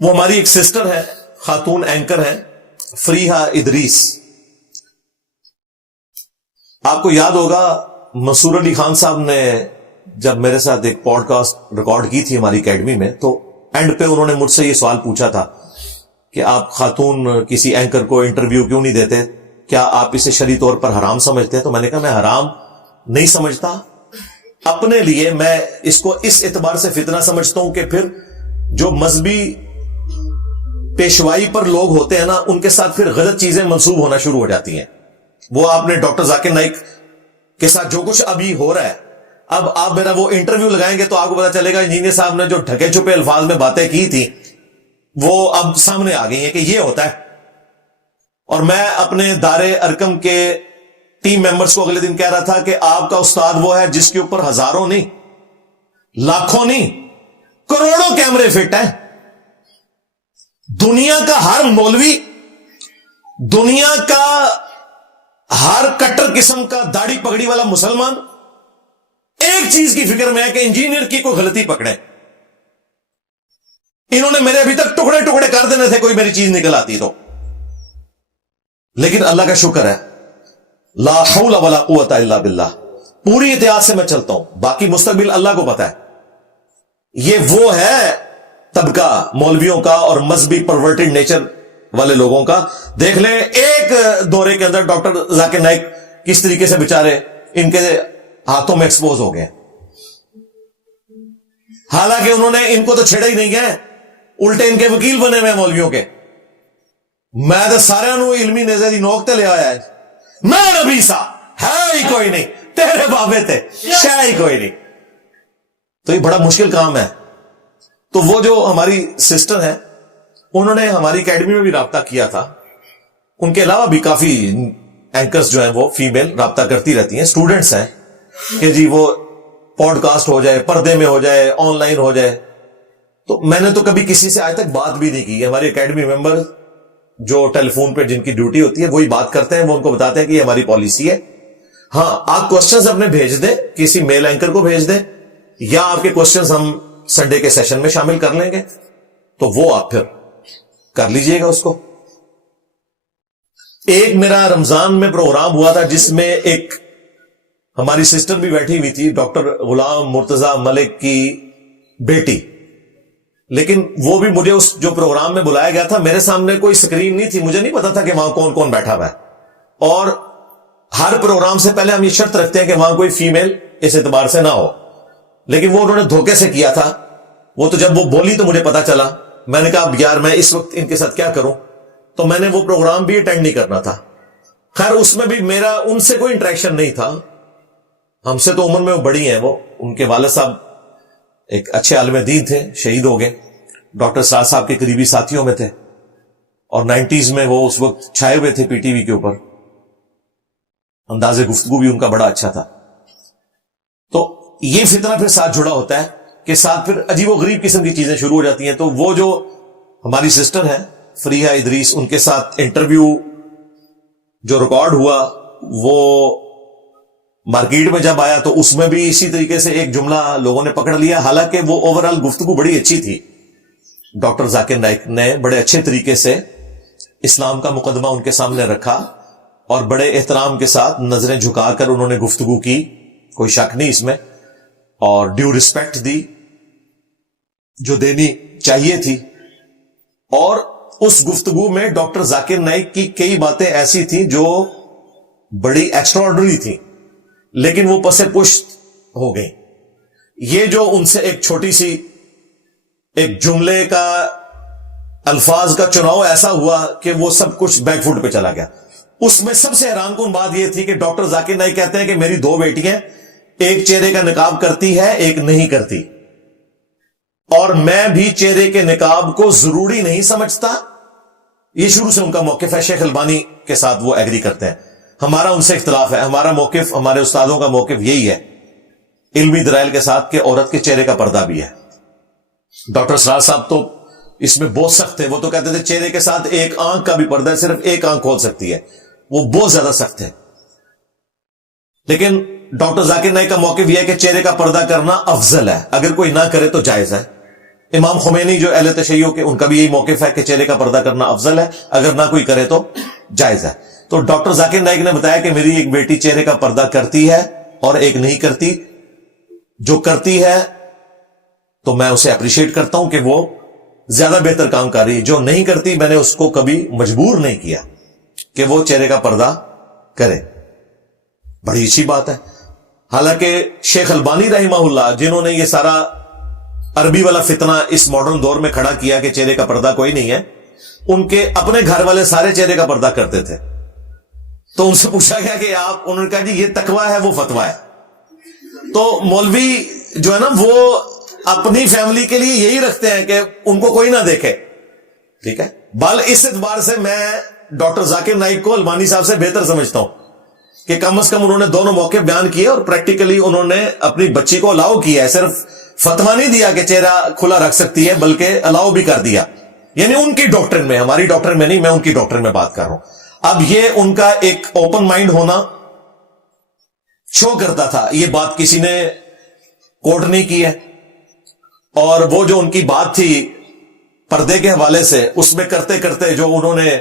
وہ ہماری ایک سسٹر ہے, خاتون اینکر ہے, فریحہ ادریس. آپ کو یاد ہوگا منصور علی خان صاحب نے جب میرے ساتھ ایک پوڈ کاسٹ ریکارڈ کی تھی ہماری اکیڈمی میں, تو اینڈ پہ انہوں نے مجھ سے یہ سوال پوچھا تھا کہ آپ خاتون کسی اینکر کو انٹرویو کیوں نہیں دیتے, کیا آپ اسے شرعی طور پر حرام سمجھتے ہیں؟ تو میں نے کہا میں حرام نہیں سمجھتا, اپنے لیے میں اس کو اس اعتبار سے فتنہ سمجھتا ہوں کہ پھر جو مذہبی پیشوائی پر لوگ ہوتے ہیں نا, ان کے ساتھ پھر غلط چیزیں منسوب ہونا شروع ہو جاتی ہیں. وہ آپ نے ڈاکٹر ذاکر نائک کے ساتھ جو کچھ ابھی ہو رہا ہے, اب آپ میرا وہ انٹرویو لگائیں گے تو آپ کو پتا چلے گا انجینئر صاحب نے جو ڈھکے چھپے الفاظ میں باتیں کی تھی وہ اب سامنے آ گئی ہیں کہ یہ ہوتا ہے. اور میں اپنے دار ارکم کے ٹیم ممبرز کو اگلے دن کہہ رہا تھا کہ آپ کا استاد وہ ہے جس کے اوپر ہزاروں نہیں, لاکھوں نہیں, کروڑوں کیمرے فٹ ہیں. دنیا کا ہر مولوی, دنیا کا ہر کٹر قسم کا داڑھی پگڑی والا مسلمان ایک چیز کی فکر میں ہے کہ انجینئر کی کوئی غلطی پکڑے. انہوں نے میرے ابھی تک ٹکڑے ٹکڑے کر دینے تھے کوئی میری چیز نکل آتی تو, لیکن اللہ کا شکر ہے, لا حول ولا قوت الا باللہ, پوری احتیاط سے میں چلتا ہوں. باقی مستقبل اللہ کو پتا ہے. یہ وہ ہے طبقہ مولویوں کا اور مذہبی پرورٹڈ نیچر والے لوگوں کا. دیکھ لیں ایک دورے کے اندر ڈاکٹر ذاکر نائک کس طریقے سے بیچارے ان کے ہاتھوں میں ایکسپوز ہو گئے, حالانکہ انہوں نے ان کو تو چھیڑا ہی نہیں ہے, الٹے ان کے وکیل بنے ہوئے مولویوں کے. میں تو سارے علمی نظر دی نوک تے لے آیا ہے, میں نبی سا ہے ہی کوئی نہیں, تیرے بابے تھے شاہ ہی کوئی نہیں. تو یہ بڑا مشکل کام ہے. تو وہ جو ہماری سسٹر ہے انہوں نے ہماری اکیڈمی میں بھی رابطہ کیا تھا. ان کے علاوہ بھی کافی اینکرز جو ہیں وہ فیمیل رابطہ کرتی رہتی ہیں, اسٹوڈنٹس ہیں کہ جی وہ پوڈ کاسٹ ہو جائے, پردے میں ہو جائے, آن لائن ہو جائے. تو میں نے تو کبھی کسی سے آج تک بات بھی نہیں کی. ہماری اکیڈمی ممبر جو ٹیلی فون پہ جن کی ڈیوٹی ہوتی ہے وہی بات کرتے ہیں, وہ ان کو بتاتے ہیں کہ یہ ہماری پالیسی ہے. ہاں آپ کوسچنز اپنے بھیج دیں, کسی میل اینکر کو بھیج دیں, یا آپ کے کوسچنز ہم سنڈے کے سیشن میں شامل کر لیں گے, تو وہ آپ پھر کر لیجئے گا اس کو. ایک میرا رمضان میں پروگرام ہوا تھا جس میں ایک ہماری سسٹر بھی بیٹھی ہوئی تھی, ڈاکٹر غلام مرتضی ملک کی بیٹی. لیکن وہ بھی مجھے اس جو پروگرام میں بلایا گیا تھا, میرے سامنے کوئی سکرین نہیں تھی, مجھے نہیں پتا تھا کہ وہاں کون کون بیٹھا ہوا ہے. اور ہر پروگرام سے پہلے ہم یہ شرط رکھتے ہیں کہ وہاں کوئی فیمیل اس اعتبار سے نہ ہو, لیکن وہ انہوں نے دھوکے سے کیا تھا. وہ تو جب وہ بولی تو مجھے پتا چلا. میں نے کہا اب یار میں اس وقت ان کے ساتھ کیا کروں, تو میں نے وہ پروگرام بھی اٹینڈ نہیں کرنا تھا. خیر اس میں بھی میرا ان سے کوئی انٹریکشن نہیں تھا, ہم سے تو عمر میں وہ بڑی ہیں. وہ ان کے والد صاحب ایک اچھے عالم دین تھے, شہید ہو گئے. ڈاکٹر سراج صاحب کے قریبی ساتھیوں میں تھے, اور 90s میں وہ اس وقت چھائے ہوئے تھے پی ٹی وی کے اوپر. انداز گفتگو بھی ان کا بڑا اچھا تھا. تو یہ فتنہ پھر ساتھ جڑا ہوتا ہے کہ ساتھ پھر عجیب و غریب قسم کی چیزیں شروع ہو جاتی ہیں. تو وہ جو ہماری سسٹر ہے فریحہ ادریس, ان کے ساتھ انٹرویو جو ریکارڈ ہوا وہ مارکیٹ میں جب آیا تو اس میں بھی اسی طریقے سے ایک جملہ لوگوں نے پکڑ لیا. حالانکہ وہ اوورآل گفتگو بڑی اچھی تھی. ڈاکٹر ذاکر نائک نے بڑے اچھے طریقے سے اسلام کا مقدمہ ان کے سامنے رکھا, اور بڑے احترام کے ساتھ نظریں جھکا کر انہوں نے گفتگو کی, کوئی شک نہیں اس میں, اور ڈیو ریسپیکٹ دی جو دینی چاہیے تھی. اور اس گفتگو میں ڈاکٹر ذاکر نائک کی کئی باتیں ایسی تھیں جو بڑی ایکسٹراڈنری تھیں, لیکن وہ پس پشت ہو گئی. یہ جو ان سے ایک چھوٹی سی ایک جملے کا الفاظ کا چناؤ ایسا ہوا کہ وہ سب کچھ بیک فوٹ پہ چلا گیا. اس میں سب سے حیران کن بات یہ تھی کہ ڈاکٹر ذاکر نائک کہتے ہیں کہ میری 2 بیٹیاں, ایک چہرے کا نقاب کرتی ہے ایک نہیں کرتی, اور میں بھی چہرے کے نقاب کو ضروری نہیں سمجھتا. یہ شروع سے ان کا موقف ہے. شیخ البانی کے ساتھ وہ ایگری کرتے ہیں. ہمارا ان سے اختلاف ہے. ہمارا موقف, ہمارے استادوں کا موقف یہی ہے علمی دلائل کے ساتھ کہ عورت کے چہرے کا پردہ بھی ہے. ڈاکٹر سراج صاحب تو اس میں بہت سخت تھے. وہ تو کہتے تھے چہرے کے ساتھ ایک آنکھ کا بھی پردہ ہے, صرف ایک آنکھ کھول سکتی ہے. وہ بہت زیادہ سخت ہے. لیکن ڈاکٹر ذاکر نائک کا موقف یہ ہے کہ چہرے کا پردہ کرنا افضل ہے, اگر کوئی نہ کرے تو جائز ہے. امام خمینی جو اہل تشیع کے، ان کا بھی یہی موقف ہے کہ چہرے کا پردہ کرنا افضل ہے، اگر نہ کوئی کرے تو جائز ہے. تو ڈاکٹر ذاکر نائک نے بتایا کہ میری ایک بیٹی چہرے کا پردہ کرتی ہے اور ایک نہیں کرتی. جو کرتی ہے تو میں اسے اپریشیٹ کرتا ہوں کہ وہ زیادہ بہتر کام کر رہی ہے. جو نہیں کرتی میں نے اس کو کبھی مجبور نہیں کیا کہ وہ چہرے کا پردہ کرے. بڑی اچھی بات ہے. حالانکہ شیخ البانی رحمہ اللہ، جنہوں نے یہ سارا عربی والا فتنہ اس ماڈرن دور میں کھڑا کیا کہ چہرے کا پردہ کوئی نہیں ہے، ان کے اپنے گھر والے سارے چہرے کا پردہ کرتے تھے. تو ان سے پوچھا گیا کہ آپ، انہوں نے کہا جی یہ تقویٰ ہے وہ فتویٰ ہے. تو مولوی جو ہے نا وہ اپنی فیملی کے لیے یہی رکھتے ہیں کہ ان کو کوئی نہ دیکھے. ٹھیک ہے. بل اس اعتبار سے میں ڈاکٹر ذاکر نائک کو البانی صاحب سے بہتر سمجھتا ہوں کہ کم از کم انہوں نے دونوں موقع بیان کیے اور پریکٹیکلی انہوں نے اپنی بچی کو الاؤ کیا ہے. صرف فتویٰ نہیں دیا کہ چہرہ کھلا رکھ سکتی ہے، بلکہ الاؤ بھی کر دیا. یعنی ان کی ڈاکٹرن میں، ہماری ڈاکٹرن میں نہیں، میں ان کی ڈاکٹرن میں بات کر رہا ہوں. اب یہ ان کا ایک اوپن مائنڈ ہونا شو کرتا تھا. یہ بات کسی نے کوٹ نہیں کی ہے، اور وہ جو ان کی بات تھی پردے کے حوالے سے، اس میں کرتے کرتے جو انہوں نے،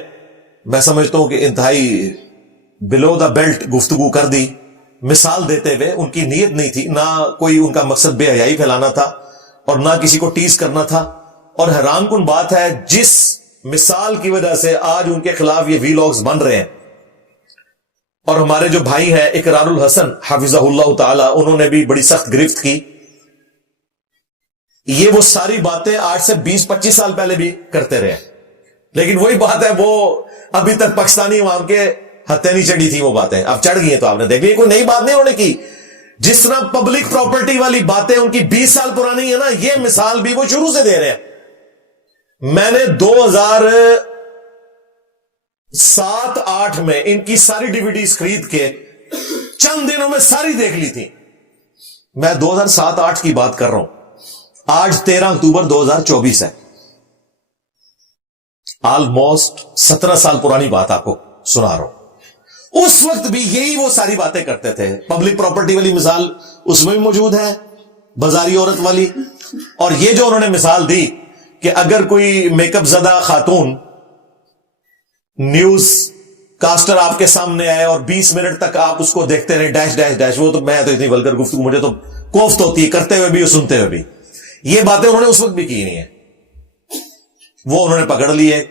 میں سمجھتا ہوں کہ انتہائی بلو دا بیلٹ گفتگو کر دی. مثال دیتے ہوئے، ان کی نیت نہیں تھی، نہ کوئی ان کا مقصد بے حیائی پھیلانا تھا اور نہ کسی کو ٹیز کرنا تھا. اور حیران کن بات ہے، جس مثال کی وجہ سے آج ان کے خلاف یہ ویلاگز بن رہے ہیں. اور ہمارے جو بھائی ہیں اقرار الحسن حفظہ اللہ تعالی، انہوں نے بھی بڑی سخت گرفت کی. یہ وہ ساری باتیں آج سے 20-25 سال پہلے بھی کرتے رہے، لیکن وہی بات ہے، وہ ابھی تک پاکستانی عوام کے ہتھے نہیں چڑھی تھی. وہ باتیں اب چڑھ گئی ہیں، تو آپ نے دیکھ لی، کوئی نئی بات نہیں انہوں نے کی. جس طرح پبلک پراپرٹی والی باتیں ان کی 20 سال پرانی ہے نا، یہ مثال بھی وہ شروع سے دے رہے ہیں. میں نے 2007-8 میں ان کی ساری ڈیویڈیز خرید کے چند دنوں میں ساری دیکھ لی تھی. میں 2007-8 کی بات کر رہا ہوں. آج 13 اکتوبر 2024 ہے. آلموسٹ 17 سال پرانی بات آپ کو سنا رہا ہوں. اس وقت بھی یہی وہ ساری باتیں کرتے تھے. پبلک پراپرٹی والی مثال اس میں بھی موجود ہے، بازاری عورت والی. اور یہ جو انہوں نے مثال دی کہ اگر کوئی میک اپ زدہ خاتون نیوز کاسٹر آپ کے سامنے آئے اور 20 منٹ تک آپ اس کو دیکھتے رہے ڈیش ڈیش ڈیش، وہ تو میں تو اتنی ولگر گفتگو مجھے تو کوفت ہوتی ہے کرتے ہوئے بھی اور سنتے ہوئے بھی. یہ باتیں انہوں نے اس وقت بھی کی نہیں ہے، وہ انہوں نے پکڑ لی ہے.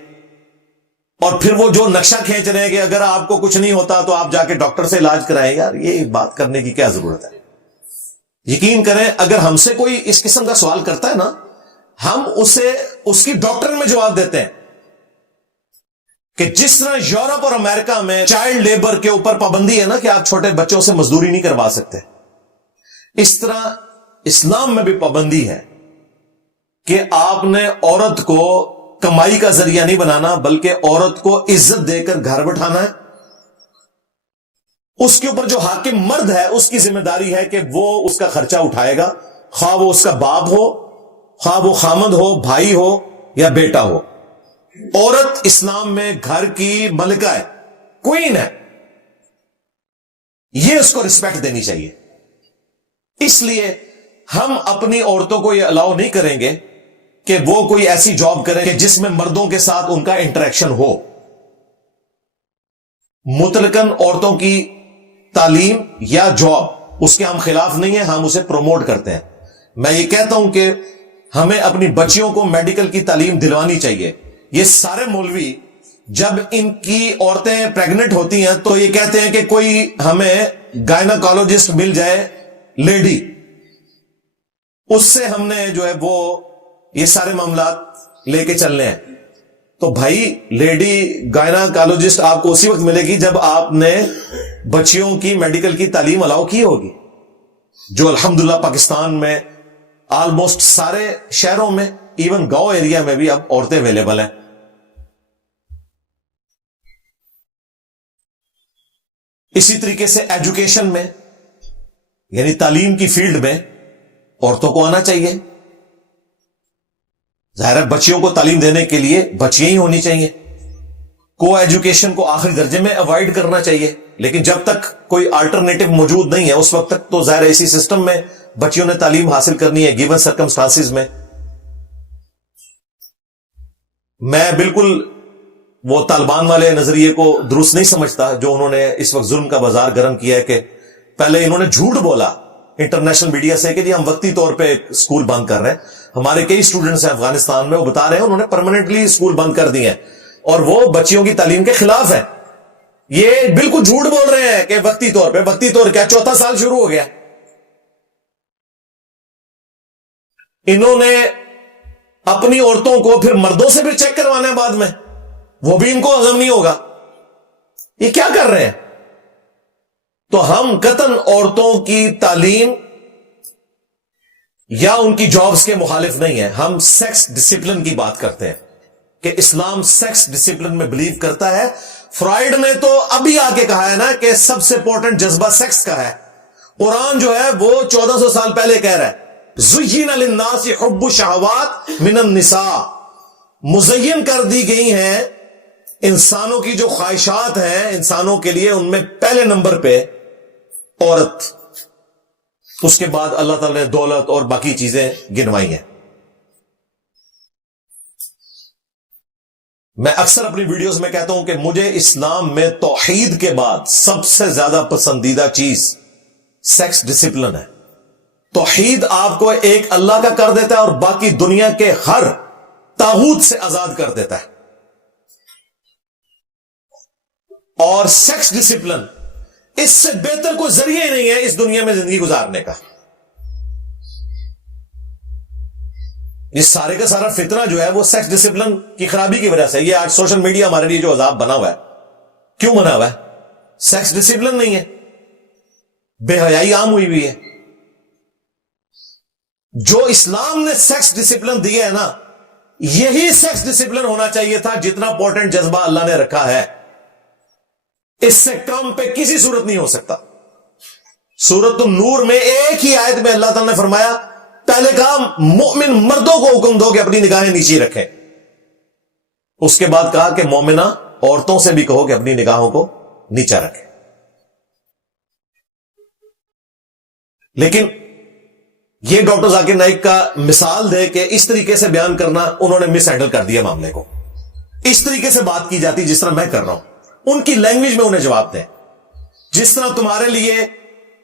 اور پھر وہ جو نقشہ کھینچ رہے ہیں کہ اگر آپ کو کچھ نہیں ہوتا تو آپ جا کے ڈاکٹر سے علاج کرائیں. یار یہ بات کرنے کی کیا ضرورت ہے؟ یقین کریں، اگر ہم سے کوئی اس قسم کا سوال کرتا ہے نا، ہم اسے اس کی ڈاکٹر میں جواب دیتے ہیں کہ جس طرح یورپ اور امریکہ میں چائلڈ لیبر کے اوپر پابندی ہے نا کہ آپ چھوٹے بچوں سے مزدوری نہیں کروا سکتے، اس طرح اسلام میں بھی پابندی ہے کہ آپ نے عورت کو کمائی کا ذریعہ نہیں بنانا، بلکہ عورت کو عزت دے کر گھر بٹھانا ہے. اس کے اوپر جو حاکم مرد ہے اس کی ذمہ داری ہے کہ وہ اس کا خرچہ اٹھائے گا، خواہ وہ اس کا باپ ہو، خواہ وہ خامند ہو، بھائی ہو یا بیٹا ہو. عورت اسلام میں گھر کی ملکہ ہے، کوئین ہے. یہ اس کو رسپیکٹ دینی چاہیے. اس لیے ہم اپنی عورتوں کو یہ الاؤ نہیں کریں گے کہ وہ کوئی ایسی جاب کریں کہ جس میں مردوں کے ساتھ ان کا انٹریکشن ہو. مطلقاً عورتوں کی تعلیم یا جاب اس کے ہم خلاف نہیں ہیں، ہم اسے پروموٹ کرتے ہیں. میں یہ کہتا ہوں کہ ہمیں اپنی بچیوں کو میڈیکل کی تعلیم دلوانی چاہیے. یہ سارے مولوی جب ان کی عورتیں پریگننٹ ہوتی ہیں تو یہ کہتے ہیں کہ کوئی ہمیں گائناکالوجسٹ مل جائے لیڈی، اس سے ہم نے جو ہے وہ یہ سارے معاملات لے کے چلنے ہیں. تو بھائی لیڈی گائناکالوجسٹ آپ کو اسی وقت ملے گی جب آپ نے بچیوں کی میڈیکل کی تعلیم الاؤ کی ہوگی، جو الحمدللہ پاکستان میں آلموسٹ سارے شہروں میں، ایون گاؤں ایریا میں بھی اب عورتیں اویلیبل ہیں. اسی طریقے سے ایجوکیشن میں، یعنی تعلیم کی فیلڈ میں عورتوں کو آنا چاہیے. ظاہر ہے بچیوں کو تعلیم دینے کے لیے بچیاں ہی ہونی چاہیے. کو ایجوکیشن کو آخری درجے میں اوائڈ کرنا چاہیے، لیکن جب تک کوئی آلٹرنیٹو موجود نہیں ہے اس وقت تک تو ظاہر اسی سسٹم میں بچیوں نے تعلیم حاصل کرنی ہے گیون سرکمسٹانسز میں. میں بالکل وہ طالبان والے نظریے کو درست نہیں سمجھتا جو انہوں نے اس وقت ظلم کا بازار گرم کیا ہے، کہ پہلے انہوں نے جھوٹ بولا انٹرنیشنل میڈیا سے کہ جی ہم وقتی طور پہ اسکول بند کر رہے ہیں. ہمارے کئی اسٹوڈنٹس ہیں افغانستان میں، وہ بتا رہے ہیں انہوں نے پرماننٹلی اسکول بند کر دیے ہیں اور وہ بچیوں کی تعلیم کے خلاف ہیں. یہ بالکل جھوٹ بول رہے ہیں کہ وقتی طور پہ. وقتی طور کیا، چوتھا سال شروع ہو گیا. انہوں نے اپنی عورتوں کو پھر مردوں سے بھی چیک کروانا ہے بعد میں، وہ بھی ان کو ہضم نہیں ہوگا. یہ کیا کر رہے ہیں؟ تو ہم قطعاً عورتوں کی تعلیم یا ان کی جابز کے مخالف نہیں ہیں. ہم سیکس ڈسپلن کی بات کرتے ہیں کہ اسلام سیکس ڈسپلن میں بلیو کرتا ہے. فرائیڈ نے تو ابھی آ کے کہا ہے نا کہ سب سے امپورٹنٹ جذبہ سیکس کا ہے. قرآن جو ہے وہ 1400 سال پہلے کہہ رہا ہے زُيِّنَ لِلنَّاسِ حُبُّ الشَّهَوَاتِ مِنَ النِّسَاءِ، مزین کر دی گئی ہیں انسانوں کی جو خواہشات ہیں انسانوں کے لیے، ان میں پہلے نمبر پہ عورت، اس کے بعد اللہ تعالی نے دولت اور باقی چیزیں گنوائی ہیں. میں اکثر اپنی ویڈیوز میں کہتا ہوں کہ مجھے اسلام میں توحید کے بعد سب سے زیادہ پسندیدہ چیز سیکس ڈسپلن ہے. توحید آپ کو ایک اللہ کا کر دیتا ہے اور باقی دنیا کے ہر طاغوت سے آزاد کر دیتا ہے. اور سیکس ڈسپلن، اس سے بہتر کوئی ذریعہ ہی نہیں ہے اس دنیا میں زندگی گزارنے کا. یہ سارے کا سارا فتنہ جو ہے وہ سیکس ڈسپلن کی خرابی کی وجہ سے. یہ آج سوشل میڈیا ہمارے لیے جو عذاب بنا ہوا ہے، کیوں بنا ہوا ہے؟ سیکس ڈسپلن نہیں ہے، بے حیائی عام ہوئی ہوئی ہے. جو اسلام نے سیکس ڈسپلن دیا ہے نا، یہی سیکس ڈسپلن ہونا چاہیے تھا جتنا امپورٹنٹ جذبہ اللہ نے رکھا ہے. اس سے کم پہ کسی صورت نہیں ہو سکتا. سورۃ النور میں ایک ہی آیت میں اللہ تعالی نے فرمایا، پہلے کہا مومن مردوں کو حکم دو کہ اپنی نگاہیں نیچی رکھیں، اس کے بعد کہا کہ مومنہ عورتوں سے بھی کہو کہ اپنی نگاہوں کو نیچا رکھیں. لیکن یہ ڈاکٹر ذاکر نائک کا مثال دے کہ اس طریقے سے بیان کرنا، انہوں نے مس ہینڈل کر دیا معاملے کو. اس طریقے سے بات کی جاتی جس طرح میں کر رہا ہوں، ان کی لینگویج میں انہیں جواب دیں. جس طرح تمہارے لیے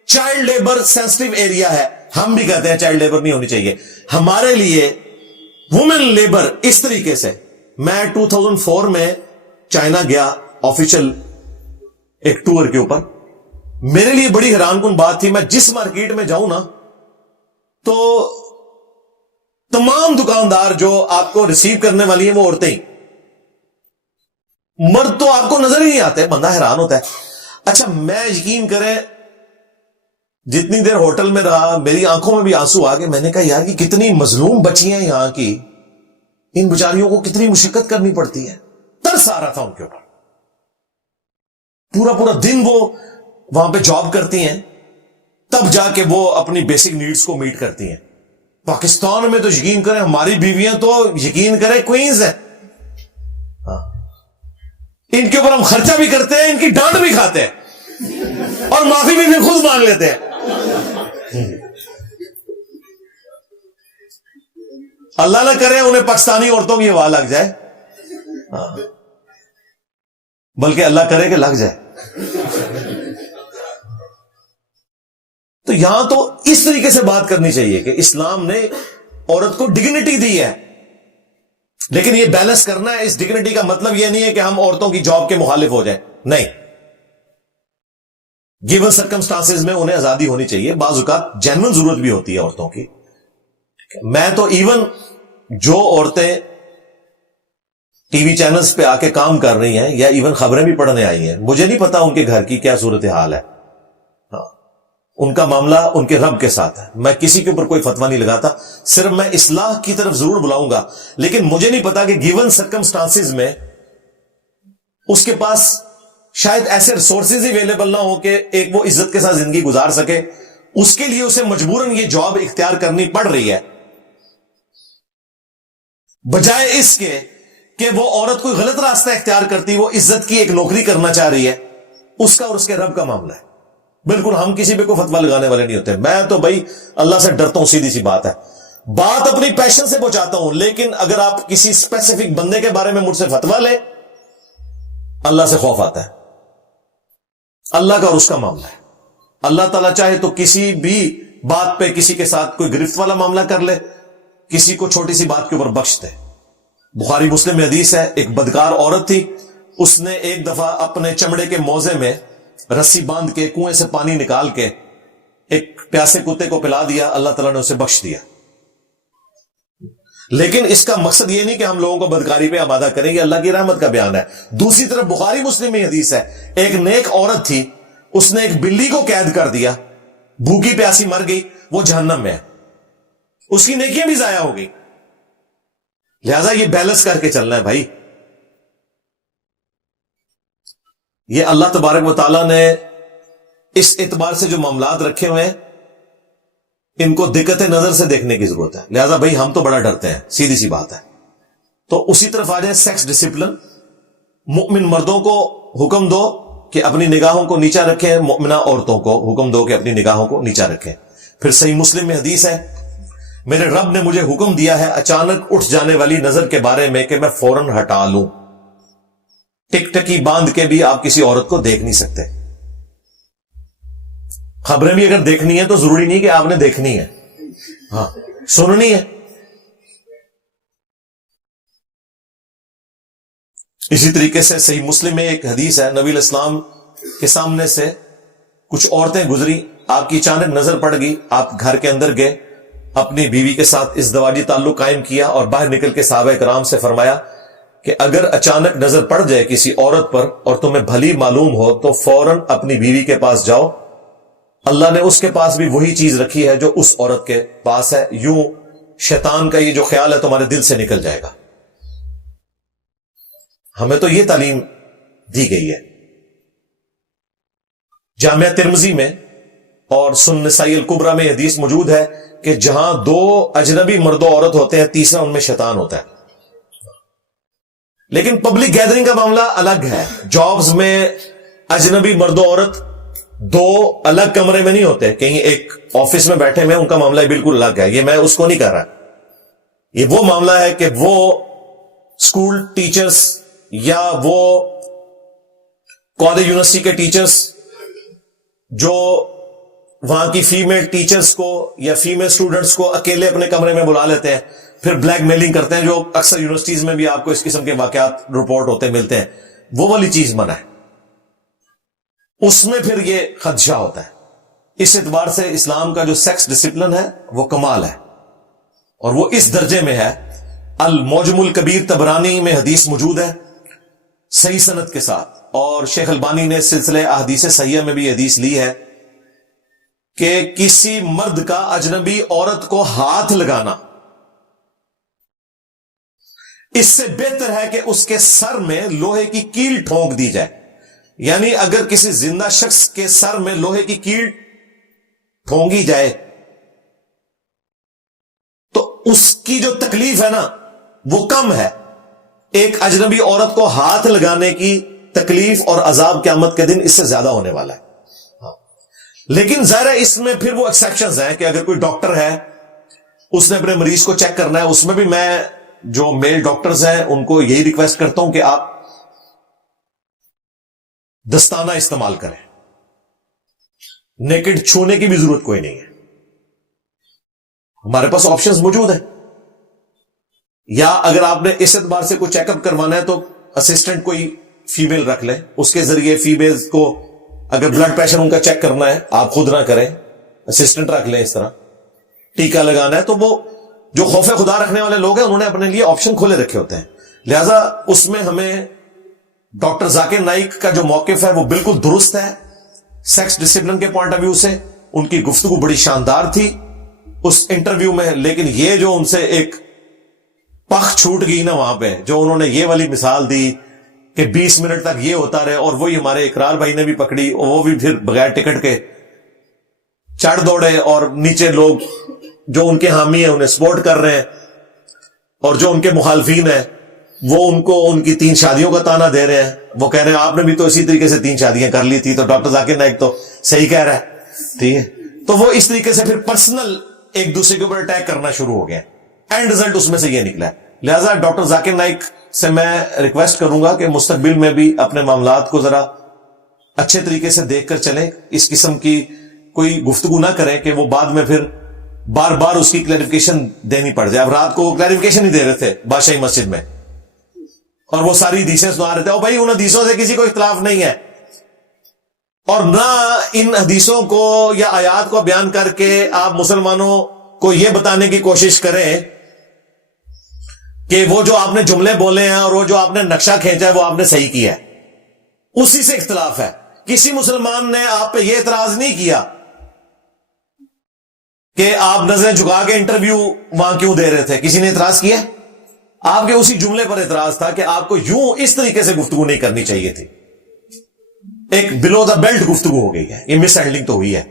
چائلڈ لیبر سینسٹیو ایریا ہے، ہم بھی کہتے ہیں چائلڈ لیبر نہیں ہونی چاہیے. ہمارے لیے وومن لیبر اس طریقے سے. میں 2004 میں چائنا گیا آفیشل ایک ٹور کے اوپر. میرے لیے بڑی حیران کن بات تھی، میں جس مارکیٹ میں جاؤں نا تو تمام دکاندار جو آپ کو ریسیو کرنے والی ہیں وہ عورتیں ہی، مرد تو آپ کو نظر ہی نہیں آتے. بندہ حیران ہوتا ہے. اچھا میں یقین کریں جتنی دیر ہوٹل میں رہا میری آنکھوں میں بھی آنسو آ گئے. میں نے کہا یار یہ کتنی مظلوم بچی ہیں یہاں کی، ان بیچاریوں کو کتنی مشقت کرنی پڑتی ہے. ترس آ رہا تھا ان کے اوپر. پورا پورا دن وہ وہاں پہ جاب کرتی ہیں، تب جا کے وہ اپنی بیسک نیڈز کو میٹ کرتی ہیں. پاکستان میں تو یقین کریں ہماری بیویاں تو یقین کریں کوئنز ہیں. ان کے اوپر ہم خرچہ بھی کرتے ہیں، ان کی ڈانٹ بھی کھاتے ہیں اور معافی بھی پھر خود مانگ لیتے ہیں. اللہ نہ کرے انہیں پاکستانی عورتوں کی ہوا لگ جائے، بلکہ اللہ کرے کہ لگ جائے. تو یہاں تو اس طریقے سے بات کرنی چاہیے کہ اسلام نے عورت کو ڈگنیٹی دی ہے، لیکن یہ بیلنس کرنا ہے. اس ڈگنیٹی کا مطلب یہ نہیں ہے کہ ہم عورتوں کی جاب کے مخالف ہو جائیں، نہیں. گیون سرکمسٹانسز میں انہیں آزادی ہونی چاہیے. بعض اوقات جینوئن ضرورت بھی ہوتی ہے عورتوں کی. میں تو ایون جو عورتیں ٹی وی چینلز پہ آ کے کام کر رہی ہیں یا ایون خبریں بھی پڑھنے آئی ہیں، مجھے نہیں پتا ان کے گھر کی کیا صورتحال ہے. ان کا معاملہ ان کے رب کے ساتھ ہے. میں کسی کے اوپر کوئی فتویٰ نہیں لگاتا، صرف میں اصلاح کی طرف ضرور بلاؤں گا. لیکن مجھے نہیں پتا کہ گیون سرکمسٹانسز میں اس کے پاس شاید ایسے ریسورسز ہی اویلیبل نہ ہو کہ ایک وہ عزت کے ساتھ زندگی گزار سکے. اس کے لیے اسے مجبوراً یہ جاب اختیار کرنی پڑ رہی ہے، بجائے اس کے کہ وہ عورت کوئی غلط راستہ اختیار کرتی، وہ عزت کی ایک نوکری کرنا چاہ رہی ہے. اس کا اور اس کے رب کا معاملہ ہے. بالکل ہم کسی پہ کوئی فتویٰ لگانے والے نہیں ہوتے. میں تو بھائی اللہ سے ڈرتا ہوں، سیدھی سی بات ہے. بات اپنی پیشن سے پہنچاتا ہوں، لیکن اگر آپ کسی اسپیسیفک بندے کے بارے میں مجھ سے فتویٰ لیں، اللہ سے خوف آتا ہے، اللہ کا اور اس کا معاملہ ہے۔ اللہ تعالیٰ چاہے تو کسی بھی بات پہ کسی کے ساتھ کوئی گرفت والا معاملہ کر لے، کسی کو چھوٹی سی بات کے اوپر بخش دے۔ بخاری مسلم میں حدیث ہے، ایک بدکار عورت تھی، اس نے ایک دفعہ اپنے چمڑے کے موزے میں رسی باندھ کے کنویں سے پانی نکال کے ایک پیاسے کتے کو پلا دیا، اللہ تعالیٰ نے اسے بخش دیا۔ لیکن اس کا مقصد یہ نہیں کہ ہم لوگوں کو بدکاری پہ آمادہ کریں گے، اللہ کی رحمت کا بیان ہے۔ دوسری طرف بخاری مسلم میں حدیث ہے، ایک نیک عورت تھی، اس نے ایک بلی کو قید کر دیا، بھوکی پیاسی مر گئی، وہ جہنم میں ہے، اس کی نیکیاں بھی ضائع ہو گئی۔ لہذا یہ بیلنس کر کے چلنا ہے بھائی۔ یہ اللہ تبارک و تعالیٰ نے اس اعتبار سے جو معاملات رکھے ہوئے ہیں، ان کو دقت نظر سے دیکھنے کی ضرورت ہے۔ لہذا بھائی ہم تو بڑا ڈرتے ہیں، سیدھی سی بات ہے۔ تو اسی طرف آ جائیں، سیکس ڈسپلن۔ مؤمن مردوں کو حکم دو کہ اپنی نگاہوں کو نیچا رکھیں، مؤمنہ عورتوں کو حکم دو کہ اپنی نگاہوں کو نیچا رکھیں۔ پھر صحیح مسلم میں حدیث ہے، میرے رب نے مجھے حکم دیا ہے اچانک اٹھ جانے والی نظر کے بارے میں کہ میں فوراً ہٹا لوں۔ ٹک ٹکی باندھ کے بھی آپ کسی عورت کو دیکھ نہیں سکتے۔ خبریں بھی اگر دیکھنی ہے تو ضروری نہیں کہ آپ نے دیکھنی ہے، ہاں سننی ہے۔ اسی طریقے سے صحیح مسلم میں ایک حدیث ہے، نبی علیہ السلام کے سامنے سے کچھ عورتیں گزری، آپ کی اچانک نظر پڑ گئی، آپ گھر کے اندر گئے، اپنی بیوی کے ساتھ ازدواجی تعلق قائم کیا اور باہر نکل کے صحابہ کرام سے فرمایا کہ اگر اچانک نظر پڑ جائے کسی عورت پر اور تمہیں بھلی معلوم ہو تو فوراً اپنی بیوی کے پاس جاؤ، اللہ نے اس کے پاس بھی وہی چیز رکھی ہے جو اس عورت کے پاس ہے، یوں شیطان کا یہ جو خیال ہے تمہارے دل سے نکل جائے گا۔ ہمیں تو یہ تعلیم دی گئی ہے۔ جامعہ ترمذی میں اور سنن نسائی الکبریٰ میں حدیث موجود ہے کہ جہاں دو اجنبی مرد و عورت ہوتے ہیں، تیسرا ان میں شیطان ہوتا ہے۔ لیکن پبلک گیدرنگ کا معاملہ الگ ہے۔ جابز میں اجنبی مرد و عورت دو الگ کمرے میں نہیں ہوتے، کہیں ایک آفس میں بیٹھے ہوئے، ان کا معاملہ بالکل الگ ہے۔ یہ میں اس کو نہیں کہہ رہا، یہ وہ معاملہ ہے کہ وہ اسکول ٹیچرز یا وہ کالج یونیورسٹی کے ٹیچرز جو وہاں کی فیمیل ٹیچرز کو یا فیمیل اسٹوڈنٹس کو اکیلے اپنے کمرے میں بلا لیتے ہیں، پھر بلیک میلنگ کرتے ہیں، جو اکثر یونیورسٹیز میں بھی آپ کو اس قسم کے واقعات رپورٹ ہوتے ملتے ہیں، وہ والی چیز منع ہے۔ اس میں پھر یہ خدشہ ہوتا ہے۔ اس اعتبار سے اسلام کا جو سیکس ڈسپلن ہے وہ کمال ہے، اور وہ اس درجے میں ہے۔ المعجم الکبیر طبرانی میں حدیث موجود ہے صحیح سند کے ساتھ، اور شیخ البانی نے سلسلہ احادیث صحیحہ میں بھی حدیث لی ہے کہ کسی مرد کا اجنبی عورت کو ہاتھ لگانا اس سے بہتر ہے کہ اس کے سر میں لوہے کی کیل ٹھونک دی جائے۔ یعنی اگر کسی زندہ شخص کے سر میں لوہے کی کیل ٹھونکی جائے تو اس کی جو تکلیف ہے نا وہ کم ہے، ایک اجنبی عورت کو ہاتھ لگانے کی تکلیف اور عذاب قیامت کے دن اس سے زیادہ ہونے والا ہے۔ لیکن ظاہر ہے اس میں پھر وہ ایکسیپشنز ہیں کہ اگر کوئی ڈاکٹر ہے، اس نے اپنے مریض کو چیک کرنا ہے، اس میں بھی میں جو میل ڈاکٹرز ہیں ان کو یہی ریکویسٹ کرتا ہوں کہ آپ دستانہ استعمال کریں، نیکڈ چھونے کی بھی ضرورت کوئی نہیں ہے، ہمارے پاس آپشنز موجود ہیں۔ یا اگر آپ نے اس اعتبار سے کوئی چیک اپ کروانا ہے تو اسسٹنٹ کوئی فیمیل رکھ لیں، اس کے ذریعے فیمیلز کو اگر بلڈ پریشر ان کا چیک کرنا ہے، آپ خود نہ کریں، اسسٹنٹ رکھ لیں۔ اس طرح ٹیکہ لگانا ہے تو وہ جو خوف خدا رکھنے والے لوگ ہیں انہوں نے اپنے لیے آپشن کھولے رکھے ہوتے ہیں، لہذا اس میں ہمیں ڈاکٹر ذاکر نائک کا جو موقف ہے وہ بالکل درست ہے سیکس ڈسپلن کے پوائنٹ آف ویو سے۔ ان کی گفتگو بڑی شاندار تھی اس انٹرویو میں، لیکن یہ جو ان سے ایک پخ چھوٹ گئی نا وہاں پہ، جو انہوں نے یہ والی مثال دی کہ 20 منٹ تک یہ ہوتا رہے، اور وہی ہمارے اقرار بھائی نے بھی پکڑی، اور وہ بھی پھر بغیر ٹکٹ کے چڑھ دوڑے، اور نیچے لوگ جو ان کے حامی ہیں انہیں سپورٹ کر رہے ہیں، اور جو ان کے مخالفین ہیں وہ ان کو ان کی 3 شادیوں کا تانا دے رہے ہیں۔ وہ کہہ رہے ہیں آپ نے بھی تو اسی طریقے سے 3 شادیاں کر لی تھی، تو ڈاکٹر ذاکر نائک تو صحیح کہہ رہا ہے، ٹھیک ہے۔ تو وہ اس طریقے سے پھر پرسنل ایک دوسرے کے اوپر اٹیک کرنا شروع ہو گئے. اینڈ رزلٹ اس میں سے یہ نکلا ہے. لہذا ڈاکٹر ذاکر نائک سے میں ریکویسٹ کروں گا کہ مستقبل میں بھی اپنے معاملات کو ذرا اچھے طریقے سے دیکھ کر چلیں. اس قسم کی کوئی گفتگو نہ کریں کہ وہ بعد میں پھر بار بار اس کی کلیریفیکیشن دینی پڑ جائے. اب رات کو کلیریفیکیشن ہی دے رہے تھے بادشاہی مسجد میں, اور وہ ساری حدیثیں سنا رہے تھے. اور بھائی ان حدیثوں سے کسی کو اختلاف نہیں ہے, اور نہ ان حدیثوں کو یا آیات کو بیان کر کے آپ مسلمانوں کو یہ بتانے کی کوشش کریں کہ وہ جو آپ نے جملے بولے ہیں اور وہ جو آپ نے نقشہ کھینچا ہے وہ آپ نے صحیح کیا ہے. اسی سے اختلاف ہے. کسی مسلمان نے آپ پہ یہ اعتراض نہیں کیا کہ آپ نظریں جھکا کے انٹرویو وہاں کیوں دے رہے تھے. کسی نے اعتراض کیا؟ آپ کے اسی جملے پر اعتراض تھا کہ آپ کو یوں اس طریقے سے گفتگو نہیں کرنی چاہیے تھی. ایک بلو دا بیلٹ گفتگو ہو گئی ہے, یہ مس ہینڈلنگ تو ہوئی ہے.